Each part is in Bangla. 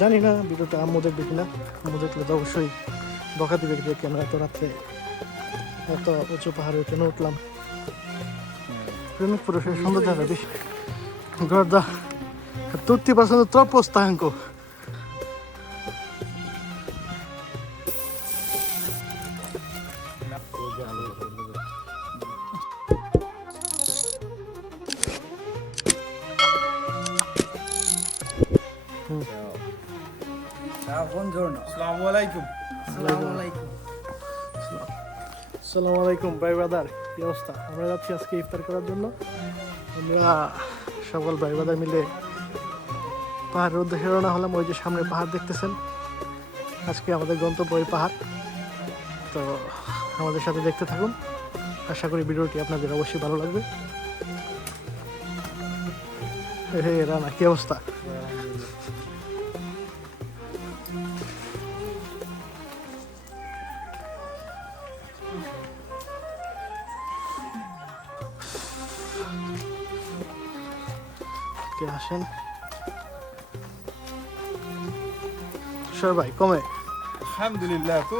জানি না ভিডিওটা আম্মু দেখবে কিনা, আম্মু দেখলে তো অবশ্যই বকা দিবে যে কেন এত রাত্রে এত উঁচু পাহাড়ে কেন উঠলাম। প্রেমিক পুরুষের সৌন্দর্য বেশি guarda tutti passano troppo stanco. Ciao, buongiorno. Assalamu alaikum. Assalamu alaikum. আসসালামু আলাইকুম ভাই ব্রাদার, কি অবস্থা? আমরা যাচ্ছি আজকে ইফতার করার জন্য। আমরা সকল ভাই ব্রাদার মিলে পাহাড়ের উদ্দেশ্যে রওনা হলাম। ওই যে সামনে পাহাড় দেখতেছেন, আজকে আমাদের গন্তব্য ওই পাহাড়। তো আমাদের সাথে দেখতে থাকুন, আশা করি ভিডিওটি আপনাদের অবশ্যই ভালো লাগবে। হে রানা, কি অবস্থা? কে আসেন তুষার ভাই, come? Alhamdulillah, tu?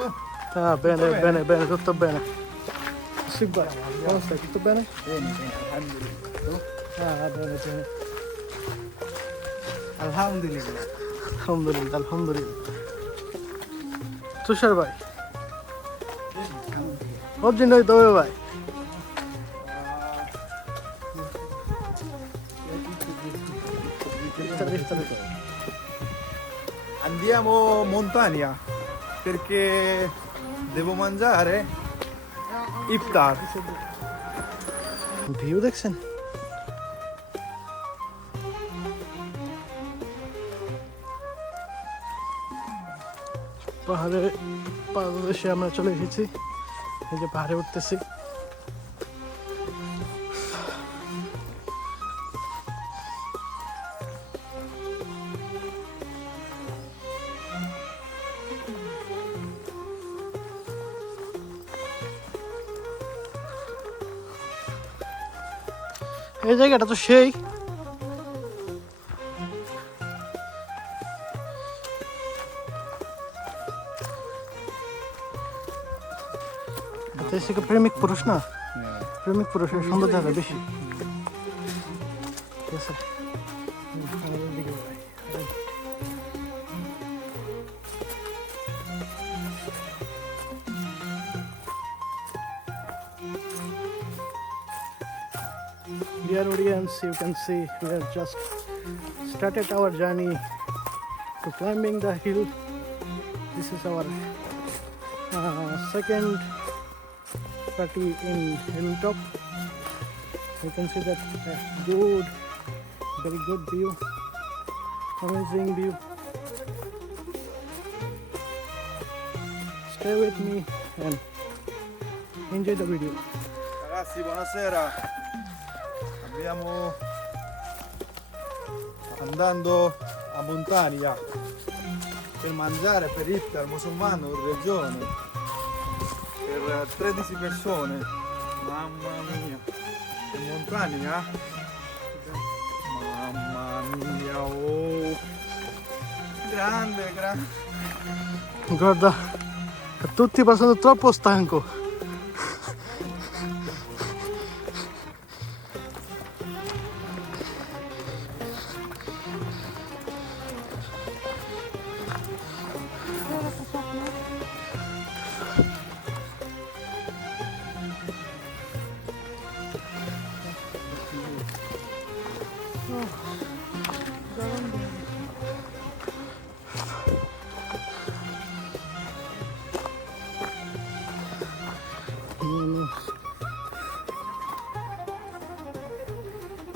Ah, bene, bene, bene, tutto bene. Sì, vai, come stai? Tutto bene? Bene, bene, alhamdulillah. Tu? Ah, bene, bene. Alhamdulillah. Alhamdulillah, alhamdulillah. তুষার ভাই, oggi noi dove vai? Andiamo in montagna perché devo mangiare iftar. View দেখছেন? পাহাড়ে পাদদেশে আমরা চলে এসেছি, এই যে পাহাড়ে উঠতেছি। এই জায়গাটা তো সেই, প্রেমিক পুরুষ না, প্রেমিক পুরুষের সৌন্দর্য বেশি। ঠিক আছে, আমাদের দিকে যাই। Dear audience, you can see we have just started our journey to climbing the hill. This is our second party in hilltop. You can see that good, very good view, amazing view. Stay with me and enjoy the video. Ragazzi, buonasera. Abbiamo andando a montagna per mangiare per iftar musulmano in regione per 13 persone. Mamma mia, in montagna? Mamma mia, oh, grande, grande. Guarda, tutti passano troppo stanco.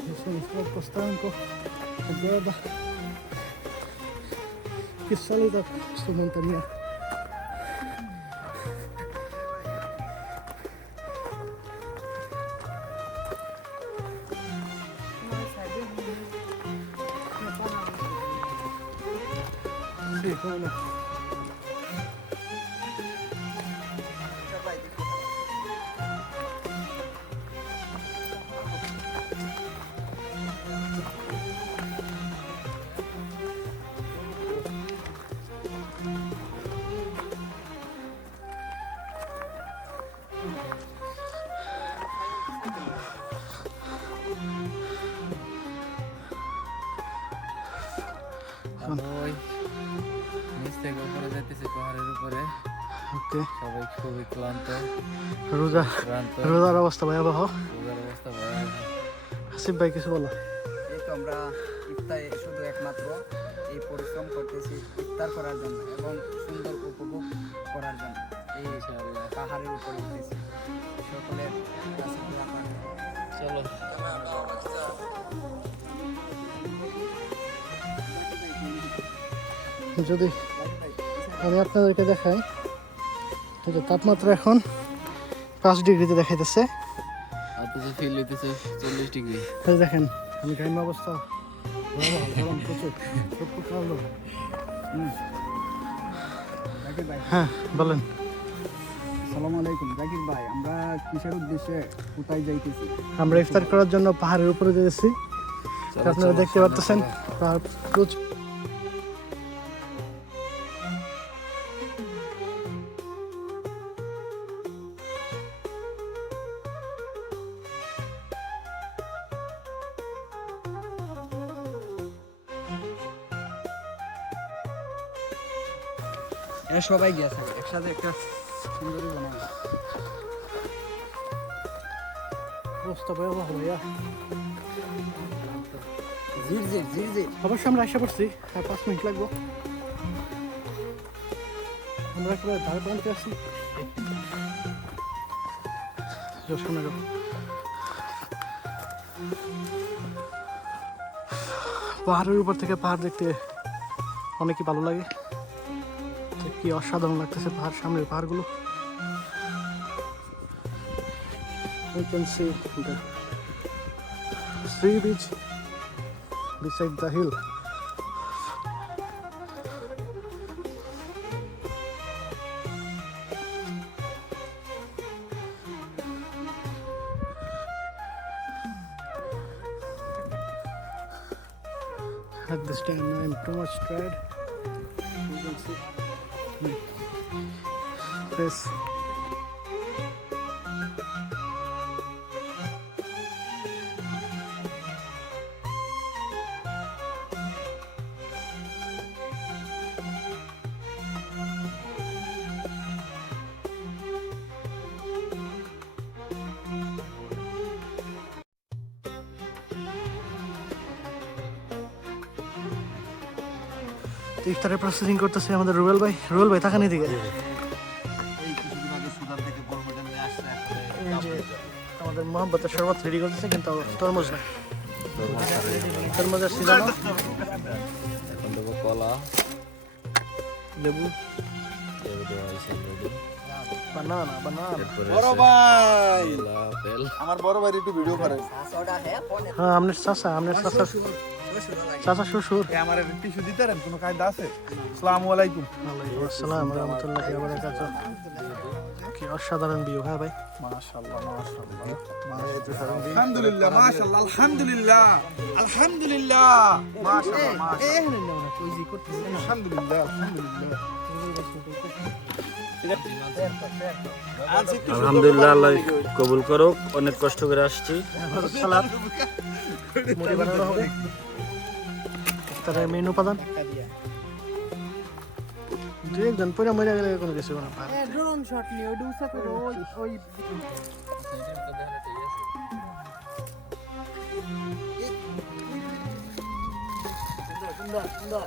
Io sono troppo stanco e guarda che salita sto montagniere. Sì, come no. ওই নিচ থেকে উপরে যাইতেছে পাহাড়ের উপরে ওকে সবাই খুবই ক্লান্ত রোজা ক্লান্ত রোজার অবস্থা ভয়াবহ। রোজার অবস্থা ভয়াবহ। আসিফ ভাই কিছু বলো। এই তো আমরা ইফতার শুধু একমাত্র এই পরিশ্রম করতেছি ইফতার করার জন্য এবং সুন্দর উপভোগ করার জন্য এই পাহাড়ের উপরে উঠেছি সকলের কাছে দোয়া করেন। চলো যদি আমি আপনাদেরকে দেখাই, এই যে তাপমাত্রা এখন 5 ডিগ্রিতে দেখাইতেছে। অথচ ফিল হইতেছে 40 ডিগ্রি। এই দেখেন আমি গ্রাম্য অবস্থা ভয়াবহ, গরম প্রচুর, ফুটফুট কাঁপলো। জাকির ভাই, হ্যাঁ বলেন। আসসালামু আলাইকুম। জাকির ভাই, আমরা কিসের উদ্দেশ্যে কোথায় যাইতেছি? আমরা ইফতার করার জন্য পাহাড়ের উপরে যেতেছি। আপনারা দেখতে পাচ্ছেন পাহাড় প্রচুর। এরা সবাই গেছে একসাথে একটা সুন্দরী বানাবো। অবস্থা ভয়াবহ ভাইয়া। জিরজির জিরজির অবশ্যই আমরা আশা করছি 5 মিনিট লাগবো। আমরা একবার ধারে প্রান্তে আসছি। সামনে যাও। পাহাড়ের উপর থেকে পাহাড় দেখতে অনেকই ভালো লাগে। তো কি অসাধারণ লাগতেছে পাহাড়, সামনের পাহাড়গুলো। You can see the sea beach beside the hill. At this time I'm too much tired. You can see my face. তো ইফতারের প্রসেসিং করতেছে আমাদের রুবেল ভাই। রুবেল ভাই থাকেন এদিকে। এই যে আমাদের মোহাম্মতের শরবত রেডি করতেছে, কিন্তু তরমুজ না, তরমুজ আর ছিল না। এখন দেবো কলা, লেবু, লেবু দেওয়া হয়েছে already। বানানা বানানা। এরপরে বড় আছে ভাই, কলা, আপেল। আমার বড় ভাই একটু ভিডিও করে। সোডা হ্যাঁ ফোনে হ্যাঁ আপনার চাচা, আপনার চাচা চাচা শ্বশুর। আমার টিস্যু দিতে পারেন, কোনো কায়দা আছে? আসসালামু আলাইকুম। ওয়ালাইকুম আসসালাম ওয়া রাহমাতুল্লাহি ওয়া বারাকাতুহু। কি অসাধারণ ভিউ। হ্যাঁ ভাই মাশাআল্লাহ মাশাআল্লাহ আলহামদুলিল্লাহ মাশাআল্লাহ আলহামদুলিল্লাহ আলহামদুলিল্লাহ মাশাআল্লাহ মাশাআল্লাহ আলহামদুলিল্লাহ আলহামদুলিল্লাহ। আলহামদুলিল্লাহ, আল্লাহ কবুল করুক। অনেক কষ্ট করে আসছি। সালাদ মুড়ি বানানো হবে। ইফতারের মেইন উপাদান। দু একজন পরে মরে গেলে কোনো কিছু না পারে। ড্রোন শট নিয়ে ওই ডুসা করে ওই ওই এটার তো দেখালে ঠিক আছে। সুন্দর সুন্দর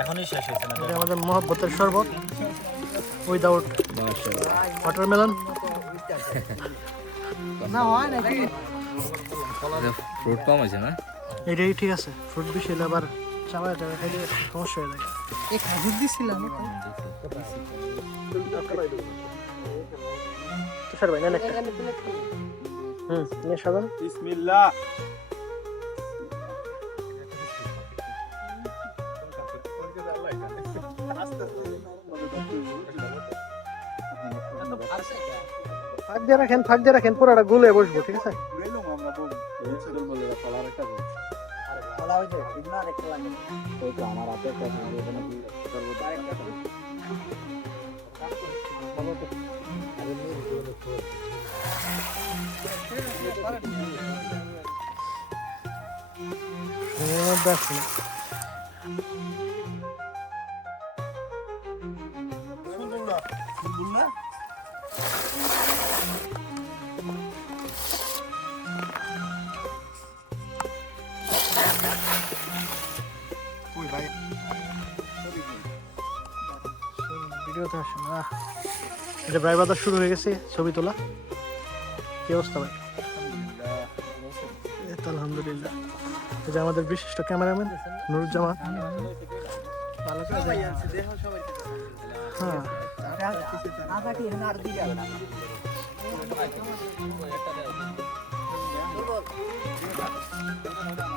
এখনই শেষ হয়েছে না? এটা আমাদের মহব্বতের শরবত উইদাউট ওয়াটারমেলন। না হয় নাকি ফ্রুট কম আছে না? এটাই ঠিক আছে, ফ্রুট বেশি হলে আবার চাবায় টাবা খাইলে সমস্যা হয়ে যায়। এই খাজুর দিছিলাম তুষার ভাই নেন একটা। নিয়ে সাজান। বিসমিল্লাহ। ফাঁক দিয়ে রাখেন পুরোটা গুলে বসবো, ঠিক আছে? ভিডিওতে আসে না। এটা প্রায় বাজার শুরু হয়ে গেছে, ছবি তোলা। কি অবস্থা ভাই? এই তো আলহামদুলিল্লাহ। এই যে আমাদের বিশিষ্ট ক্যামেরাম্যান নুরুজ্জামান। ভালো করে দেখ। হ্যাঁ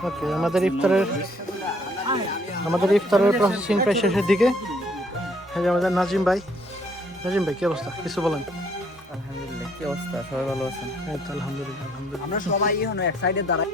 ওকে, আমাদের ইফতারের প্রসেসিং প্রায় শেষের দিকে। এই যে আমাদের নাজিম ভাই কি অবস্থা, কিছু বলেন? আলহামদুলিল্লাহ, কি অবস্থা? সবাই ভালো আছেন? এই তো আলহামদুলিল্লাহ। আমরা সবাই এখন এক সাইডে দাঁড়াই।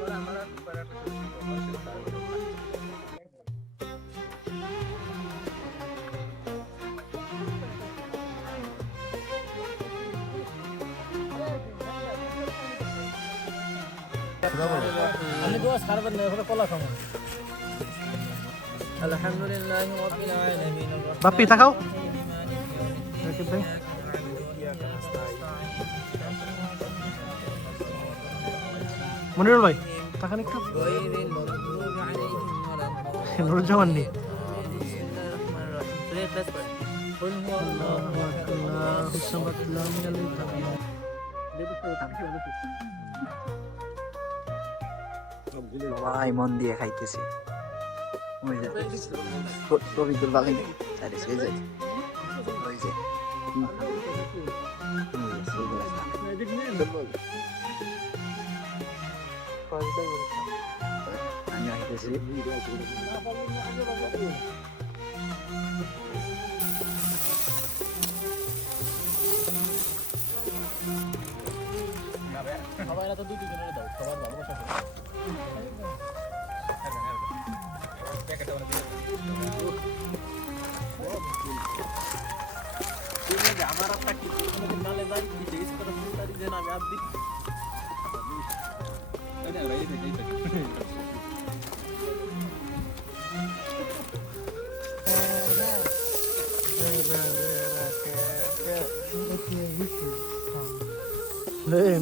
বাপ্পি তাকাও। রাকিব ভাই মনিরুল ভাই তাকান একটু। নুরুজ্জামান নি সবাই মন দিয়ে খাইতেছে। রবিদুল বাগান আমি খাইতেছি।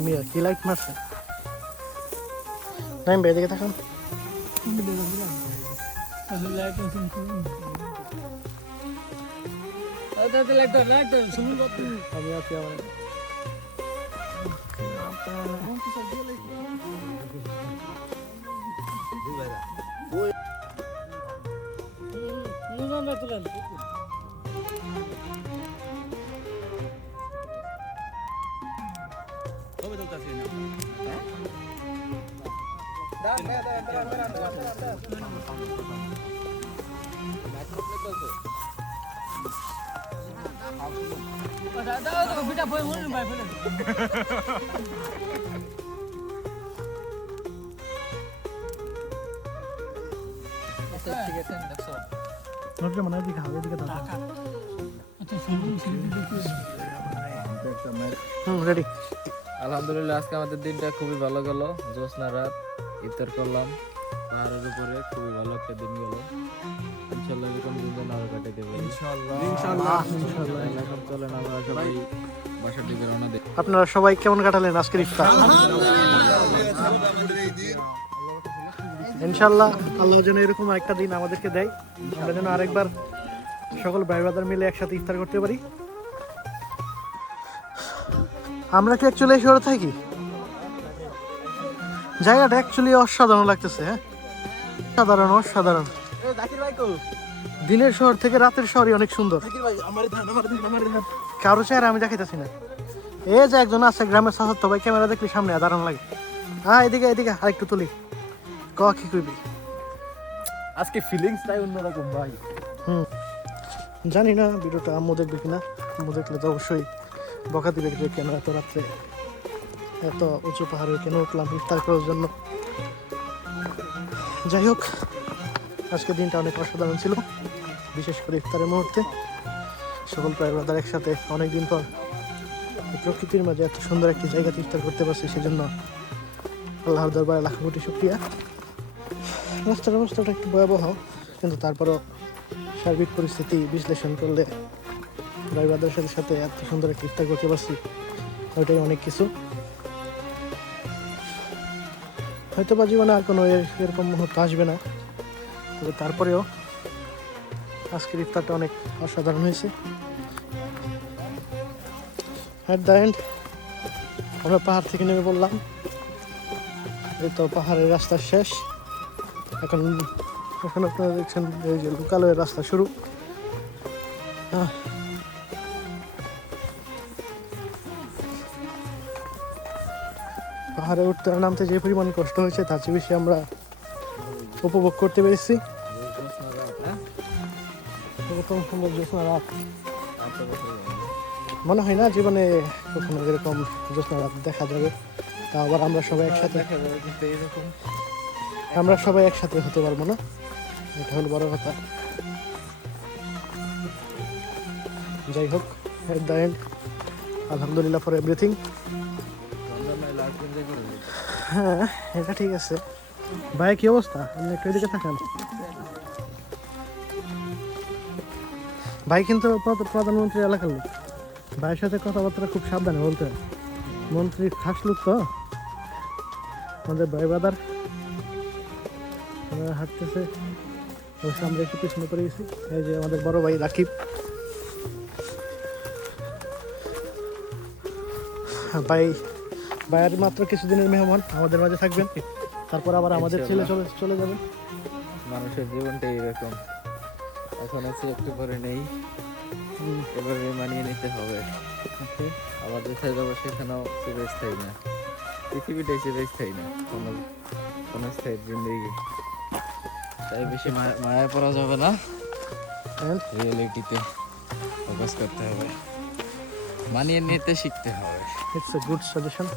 মিয়া কি লাইট মারছে। নাইম ভাই এদিকে থাকুন। আমি আছি আমার নুরুজ্জামান এদিকে হাওয়া এদিকে দাও। রেডি। আলহামদুলিল্লাহ, আজকে আমাদের দিনটা খুবই ভালো গেল। জ্যোৎস্না রাত ইফতার করলাম পাহাড়ের উপরে, খুবই ভালো একটা দিন গেল। ইনশাল্লাহ এরকম দিন যেন আরো কাটাইতে পারি। ইনশাআল্লাহ। এখন চলেন আমরা সবাই বাসার দিকে রওনা দিই। আপনারা সবাই কেমন কাটালেন আজকের ইফতার? ইনশাআল্লাহ আল্লাহ যেন এরকম একটা দিন আমাদেরকে দেয়, আমরা যেন আরেকবার সকল ভাই ব্রাদার মিলে একসাথে ইফতার করতে পারি। আমরা কি অ্যাকচুয়ালি এই শহরে থাকি? জায়গাটা অ্যাকচুয়ালি অসাধারণ লাগতেছে। হ্যাঁ, সাধারণ অসাধারণ। দিনের শহর থেকে রাতের শহরই অনেক সুন্দর। কারো চেহারা আমি দেখাইতেছি না। এই যে একজন আছে গ্রামের সাথে ভাই, ক্যামেরা দেখলে সামনে দারুণ লাগে। হ্যাঁ এদিকে এদিকে আরেকটু তুলি, ক কি করবি? আজকে ফিলিংসটাই অন্যরকম ভাই। জানি না ভিডিওটা আম্মু দেখবে কিনা। আম্মু দেখলে তো অবশ্যই বকা দিবে যে কেন এত রাত্রে এত উঁচু পাহাড়ে কেন উঠলাম ইফতার করার জন্য। যাই হোক, আজকের দিনটা অনেক অসাধারণ ছিল, বিশেষ করে ইফতারের মুহূর্তে সকল প্রায় ব্রাদার একসাথে অনেকদিন পর প্রকৃতির মাঝে এত সুন্দর একটি জায়গাতে ইফতার করতে পারছি, সেজন্য আল্লাহর দরবারে লাখ কোটি শুকরিয়া। রাস্তার অবস্থাটা একটু ভয়াবহ, কিন্তু তারপরও সার্বিক পরিস্থিতি বিশ্লেষণ করলে ভাই ব্রাদারের সাথে সাথে এত সুন্দর একটা ইফতার করতে পারছি, ওইটাই অনেক কিছু। হয়তো বা জীবনে আর কোনো এরকম মুহূর্ত আসবে না, তবে তারপরেও আজকের ইফতারটা অনেক অসাধারণ হয়েছে। অ্যাট দ্য এন্ড আমরা পাহাড় থেকে নেমে পড়লাম। এই তো পাহাড়ের রাস্তা শেষ, এখন এখন আপনারা দেখছেন এই যে লোকালয়ের রাস্তা শুরু। পাহাড়ে উঠতে আর নামতে যে পরিমাণ কষ্ট হয়েছে তার চেয়ে বেশি আমরা উপভোগ করতে পেরেছি। এরকম সুন্দর জ্যোৎস্না রাত মনে হয় না জীবনে কখনো এরকম জ্যোৎস্না রাত দেখা যাবে। তা আবার আমরা সবাই একসাথে হতে পারবো না, এটা হলো বড় কথা। যাই হোক, এট দ্য এন্ড আলহামদুলিল্লাহ ফর এভরিথিং। হ্যাঁ এটা ঠিক আছে। ভাই কি অবস্থা? আপনি একটু এদিকে থাকেন। ভাই কিন্তু প্রধানমন্ত্রী এলাকার লোক, ভাইয়ের সাথে কথাবার্তা খুব সাবধানে বলতে হয়। মন্ত্রী খাস লোক তো আমাদের ভাই ব্রাদার হাঁটতেছে, অবশ্য আমরা একটু পিছনে পড়ে গেছি। এই যে আমাদের বড় ভাই রাকিব, ভাইয়ের মাত্র কিছুদিনের মেহমান আমাদের মাঝে থাকবেন, তারপর আবার আমাদের ছেলে চলে যাবেন। মানুষের জীবনটাই এরকম, এখন আছে একটু পরে নেই, এভাবে মানিয়ে নিতে হবে। আবার যেখানে যাবো সেখানেও চিরস্থায়ী না, পৃথিবীটাই চিরস্থায়ী না, কোনো স্থায়ী জিন্দগি। তাই বেশি মায়া পড়া যাবে না, রিয়েলিটিতে ফোকাস করতে হবে, মানিয়ে নিতে শিখতে হবে। It's a good suggestion.